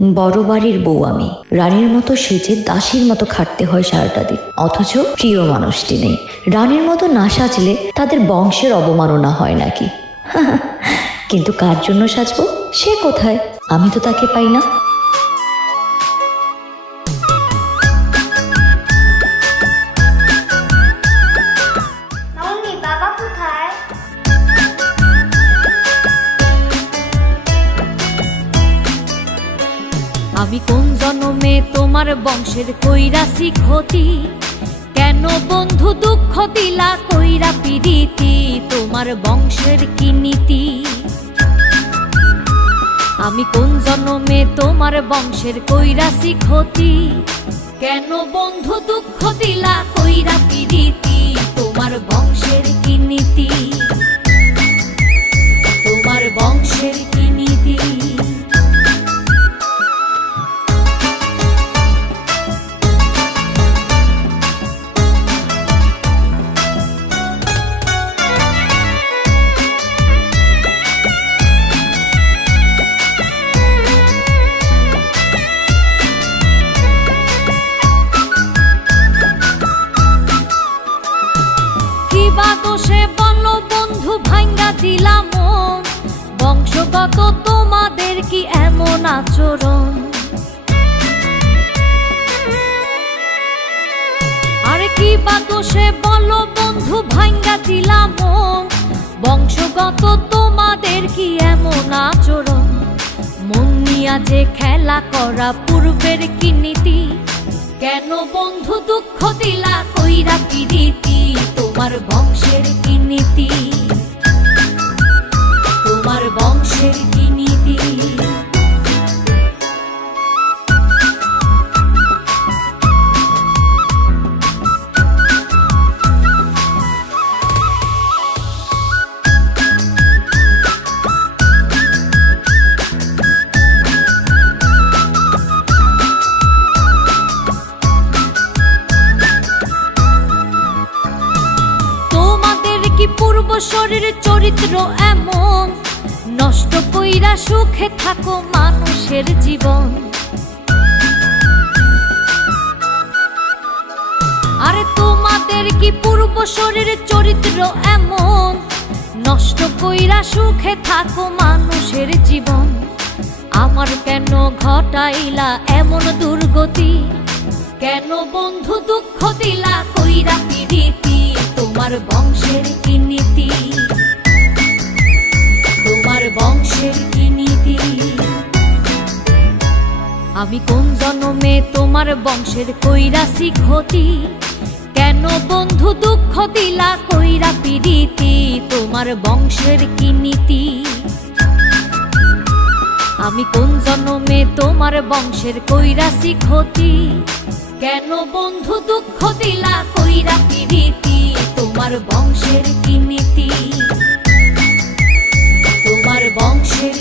বড় বাড়ির বউ আমি, রানীর মতো সেজে দাসীর মতো খাটতে হয় সারাটা দিন, অথচ প্রিয় মানুষটি নেই। রানীর মতো না সাজলে তাদের বংশের অবমাননা হয় নাকি? কিন্তু কার জন্য সাজবো, সে কোথায়? আমি তো তাকে পাই না। আমি কোন জন্মে তোমার বংশের কইরাছি ক্ষতি, কেন বন্ধু দুঃখ দিলা কইরা পিরিতি, তোমার বংশের কি নীতি? আমি কোন জন্মে তোমার বংশের কইরাছি ক্ষতি, কেন বন্ধু দুঃখ দিলা কইরা পিরিতি, তোমার বংশের কি নীতি? তোমার বংশের কি নীতি? দোষে বলো বন্ধু ভাঙ্গা দিলাম মন, বংশগত তোমাদের কি এমন আচরণ? আরে কি বা দোষে বলো বন্ধু ভাঙ্গা দিলাম মন, বংশগত তোমাদের কি এমন আচরণ? মন নিয়া যে খেলা করা পূর্বের কি নীতি, কেন বন্ধু দুঃখ দিলা কইরা পিরিতি, তোমার বংশের কি নীতি? তোমার বংশের কি নীতি? পূর্বশরীর চরিত্র এমন, নষ্ট কইরা সুখে থাকো মানুষের জীবন। আরে তোমাদের কি পূর্বশরীর চরিত্র এমন, নষ্ট কইরা সুখে থাকো মানুষের জীবন। আমার কেন ঘটাইলা এমন দুর্গতি, কেন বন্ধু দুঃখ দিলা কইরা পিরিতি, তোমার বংশের কি নীতি? তোমার বংশের কি নীতি? আমি কোন জন্মে তোমার বংশের কইরাছি ক্ষতি, কেন বন্ধু দুঃখ দিলা কইরা পিরিতি, তোমার বংশের কি নীতি? আমি কোন জন্মে তোমার বংশের কইরাছি ক্ষতি, কেন বন্ধু দুঃখ দিলা কইরা পিরিতি, তোমার বংশের কি নীতি? তোমার বংশের